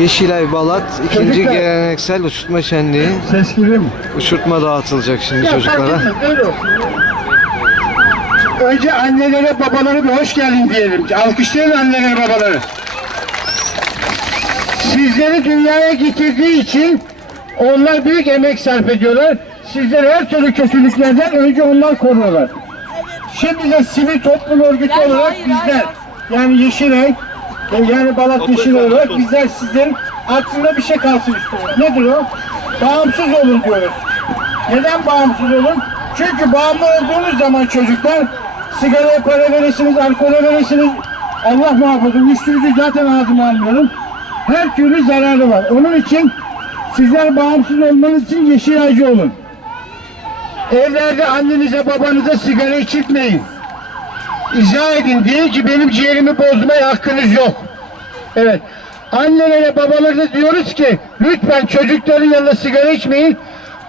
Yeşilay Balat ikinci Çocuklar. geleneksel uçurtma şenliği. Ses geliyor mu? Uçurtma dağıtılacak şimdi Ya, fark çocuklara. etmez, öyle olsun. Önce annelere babalara bir hoş geldin diyelim. Alkışlayın annelere babaları. Sizleri dünyaya getirdiği için onlar büyük emek sarf ediyorlar. Sizleri her türlü kötülüklerden önce onlar koruyorlar. Şimdi de sivil toplum örgütü olarak bizler yani Yeşilay yani Balat Yeşilay olarak bizler sizlerin aklında bir şey kalsın istiyoruz. Nedir o? Bağımsız olun diyoruz. Neden bağımsız olun? Çünkü bağımlı olduğunuz zaman çocuklar sigaraya para verirsiniz, alkole verirsiniz. Allah muhafaza uyuşturucu zaten ağzıma almıyorum. Her türlü zararı var. Onun için sizler bağımsız olmanız için yeşilaycı olun. Evlerde annenize babanıza sigara içirtmeyin. İzah edin deyin ki benim ciğerimi bozmaya hakkınız yok. Evet. Annelere babalara diyoruz ki lütfen çocukların yanında sigara içmeyin.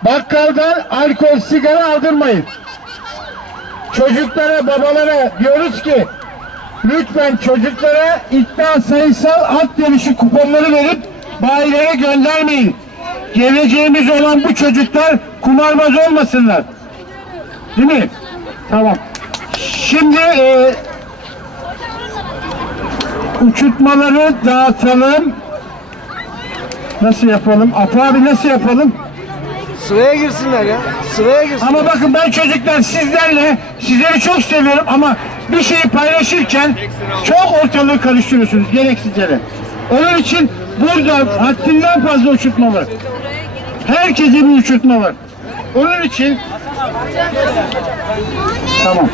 Bakkaldan alkol sigara aldırmayın. Çocuklara babalara diyoruz ki lütfen çocuklara iddia sayısal at yarışı kuponları verip bayilere göndermeyin. Geleceğimiz olan bu çocuklar kumarbaz olmasınlar. Değil mi? Tamam. Şimdi e, uçurtmaları dağıtalım. Nasıl yapalım? Apo abi nasıl yapalım? Sıraya girsinler ya. Sıraya girsinler. Ama bakın ben çocuklar sizlerle sizleri çok seviyorum ama bir şeyi paylaşırken çok ortalığı karıştırıyorsunuz gereksiz yere. Onun için burada haddinden fazla uçurtma var. Herkese bir uçurtma var. Onun için Tamam.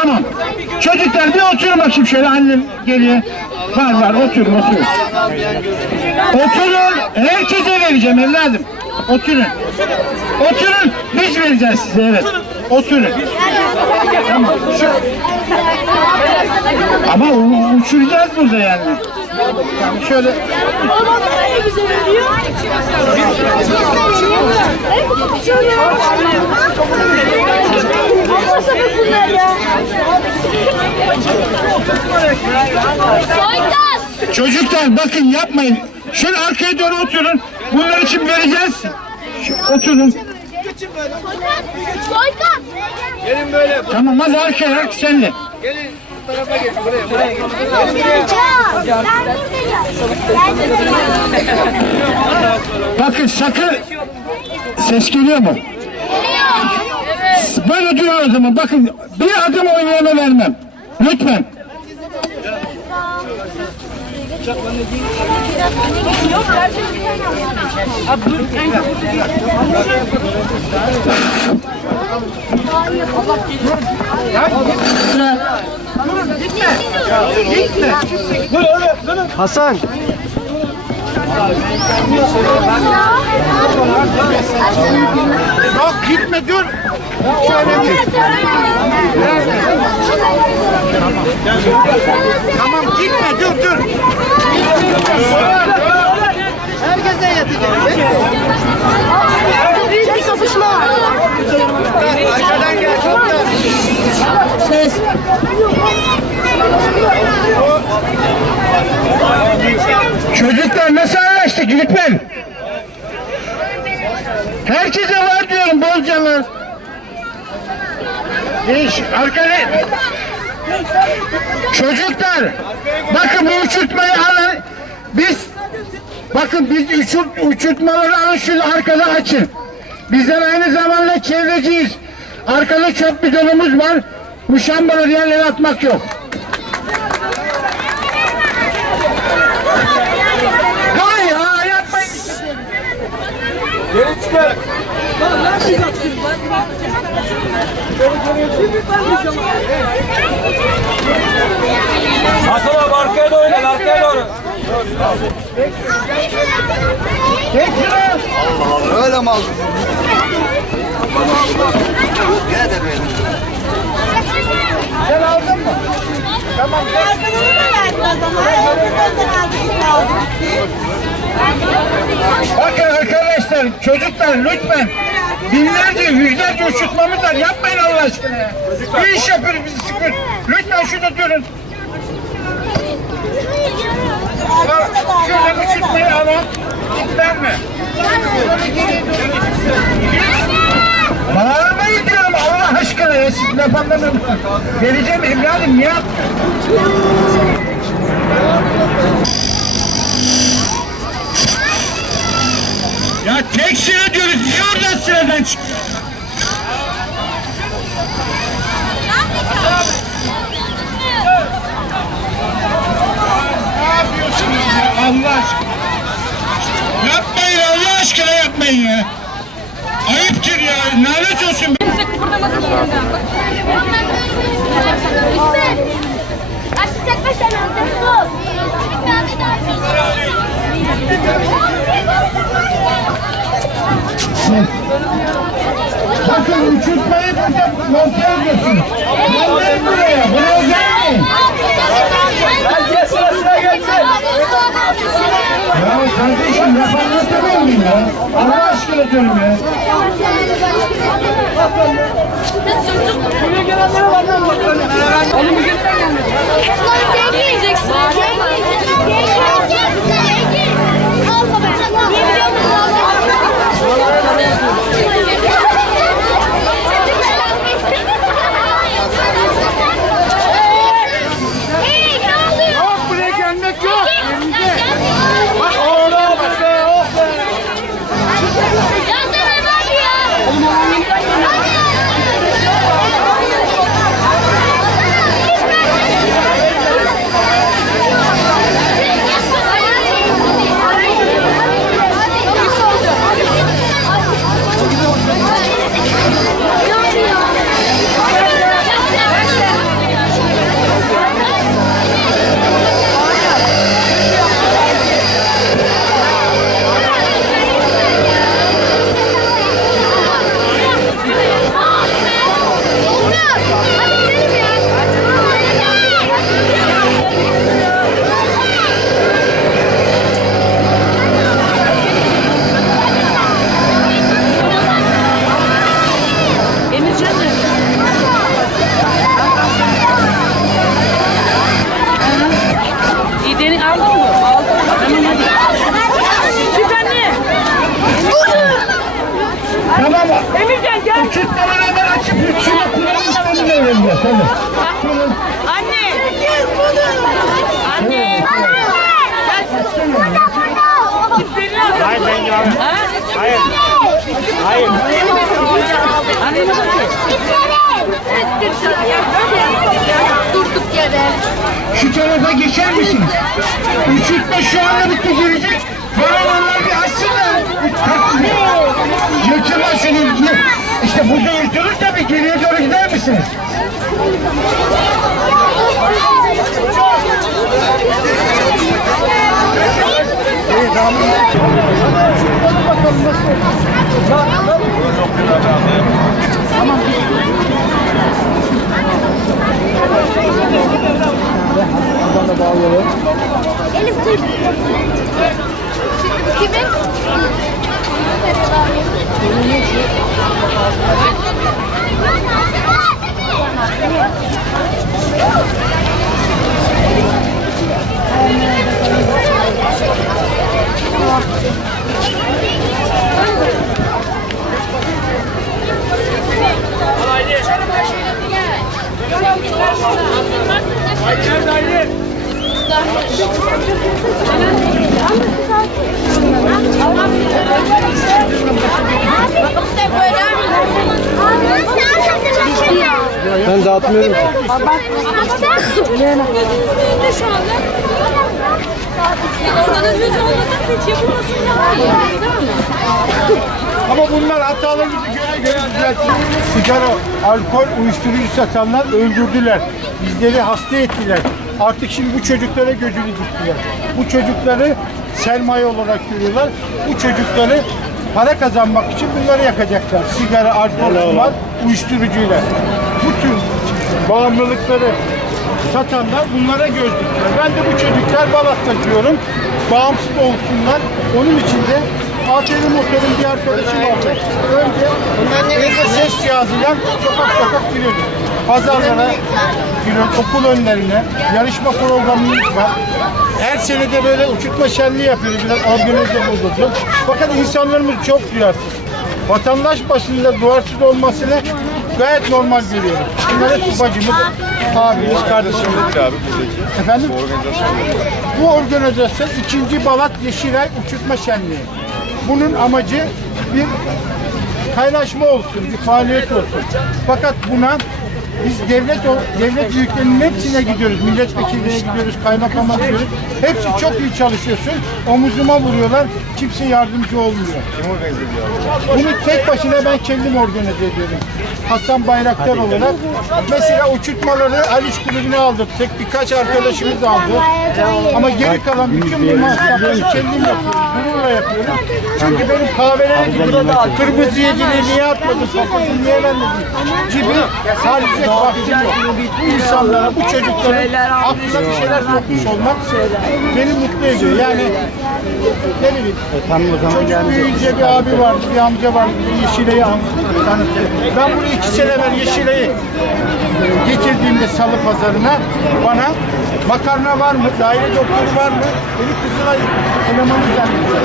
Tamam. Çocuklar bir oturun bakayım şöyle annem geriye. Var var oturun oturun. Oturun. Herkese vereceğim evladım. Oturun. Oturun. Biz vereceğiz size evet. Oturun. Tamam. Şu... Ama uçuracağız burada yani. Tamam şöyle. Babam ne bize veriyor? Hep şöyle. Allah sabır bunlar ya. Soytas! Çocuklar bakın yapmayın. Şöyle arkaya doğru oturun. Bunlar için vereceğiz. Şu- oturun. Soytas! Tamam hadi arkaya senle. Bakın sakın ses geliyor mu? Böyle duruyor o zaman. Bakın bir adım oynayana vermem. Lütfen. Hasan. Yok gitme dur. Tamam gitme dur dur. Büyük bir kapışma var. Ses. Çocuklar nasıl anlaştık lütfen? Herkese var diyorum bolcalar. Hiç arkadaş. Çocuklar bakın bu uçurtmayı alın. Biz bakın biz uçurt, uçurtmaları alın şu arkada açın. Bizler aynı zamanda çevreciyiz. Arkada çöp bidonumuz var. Bu şambaları yerlere atmak yok. Hayır ya yapmayın. Hasan abi arkaya doğru gel arkaya doğru. Geç şuraya. Öyle mal. Sen aldın mı? Tamam. Bakın arkadaşlar, çocuklar lütfen binlerce, yüzlerce uçurtmamız var. Yapmayın Allah aşkına ya. Bir iş yapıyoruz, bizi sıkıyoruz. Lütfen şurada durun. Şöyle uçurtmayı alın. Verme. Bağırmayın diyorum Allah aşkına ya siz laf anlamıyorsunuz. Vereceğim evladım ya. Ya tek sıra diyoruz niye oradan sıradan çık? Ne yapıyorsunuz ya Allah aşkına? Yapmayın Allah aşkına yapmayın ya. Ayıptır ya. Lanet olsun. Açacak kaç tane alacak? Bir tane daha Bakın uçurtmayı burada monte ediyorsunuz. Gelmeyin buraya. Buraya gelmeyin. Herkes sıra sıra gelsin. Ya kardeşim laf anlatamıyor muyum ya? Allah aşkına diyorum ya. Yok tarafa geçer misiniz? Uçurtma şu anda bitti gelecek. Karavanlar bir açsınlar. Yırtılmazsınız. İşte burada yırtılır tabii. Geriye doğru gider misiniz? Elif dur. Kimin? Ben dağıtmıyorum ki. şu anda. Organizasyon olmadan hiç yapılmasın daha iyi. Değil mi? Ama bunlar hatalarımızı göre göre düzelttik. Sigara, alkol, uyuşturucu satanlar öldürdüler. Bizleri hasta ettiler. Artık şimdi bu çocuklara gözünü diktiler. Bu çocukları sermaye olarak görüyorlar. Bu çocukları para kazanmak için bunları yakacaklar. Sigara, alkol, kumar, uyuşturucuyla. Bağımlılıkları satanlar bunlara göz diktiler. Ben de bu çocuklar Balat'ta diyorum. Bağımsız olsunlar. Onun için de ATV motorun bir arkadaşı vardı. Önce evde ses cihazıyla sokak sokak giriyordu. pazarlara giriyoruz, okul önlerine, yarışma programımız var. Her sene de böyle uçurtma şenliği yapıyoruz, biraz organize bulunuyoruz. Fakat insanlarımız çok duyarsız. Vatandaş başında duyarsız olmasını gayet normal görüyorum. Bunlar hep bacımız, abimiz, kardeşimiz. abi buradaki Efendim? organizasyon? Bu organizasyon 2. Balat Yeşilay Uçurtma Şenliği. Bunun amacı bir kaynaşma olsun, bir faaliyet olsun. Fakat buna biz devlet o devlet büyüklerinin hepsine gidiyoruz. Milletvekilliğine gidiyoruz, kaymakama gidiyoruz. Hepsi çok iyi çalışıyorsun. Omuzuma vuruyorlar. Kimse yardımcı olmuyor. Kim organize ediyor? Bunu tek başına ben kendim organize ediyorum. Hasan Bayraktar olarak. Mesela uçurtmaları Aliş Kulübü'ne aldırdık. Birkaç arkadaşımız aldı. Ama geri kalan bütün bu masrafları kendim yapıyorum. Gururla yapıyorum. Çünkü benim kahvelere gidip kırmızı yedili niye atmadın, niye vermedin gibi sadece vaktim yok. Bu insanlara, bu çocuklara aklına bir şeyler sokmuş olmak beni mutlu ediyor. Yani ne bileyim, Çocuk büyüyünce bir abi vardı, bir amca vardı, bir Yeşile'yi an- tanıttı. Ben bunu iki sene evvel Yeşile'yi getirdiğimde salı pazarına bana makarna var mı, daire doktoru var mı, beni Kızılay elemanı zannediyor.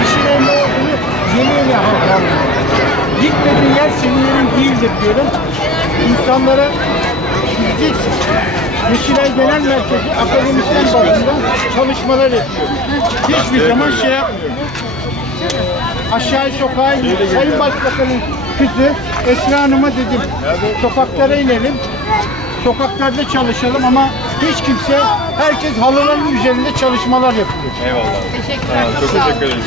Yeşile'nin ne olduğunu yeni anlıyorum. Gitmediğin yer senin yerin değildir diyorum. İnsanlara gideceksin. Yeşilay Genel Merkezi akademisyen bazında çalışmalar yapıyor. Hiçbir zaman şey yapmıyor. Aşağı sokağa indik. Sayın Başbakan'ın kızı Esra Hanım'a dedim. Sokaklara inelim. Sokaklarda çalışalım ama hiç kimse, herkes halıların üzerinde çalışmalar yapıyor. Eyvallah. Teşekkürler. çok teşekkür ederim.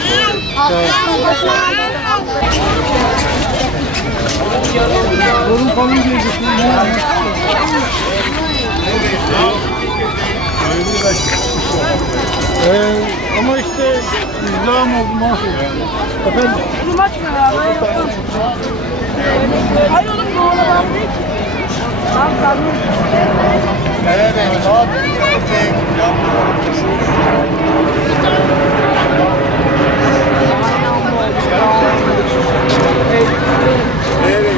Sorun falan diyeceksin. Ee, ama işte izdiham oldu mahvoldu. Efendim? Bunu açmıyor abi. Hayır oğlum bu arada ben değil. Tamam tamam. Evet. Evet.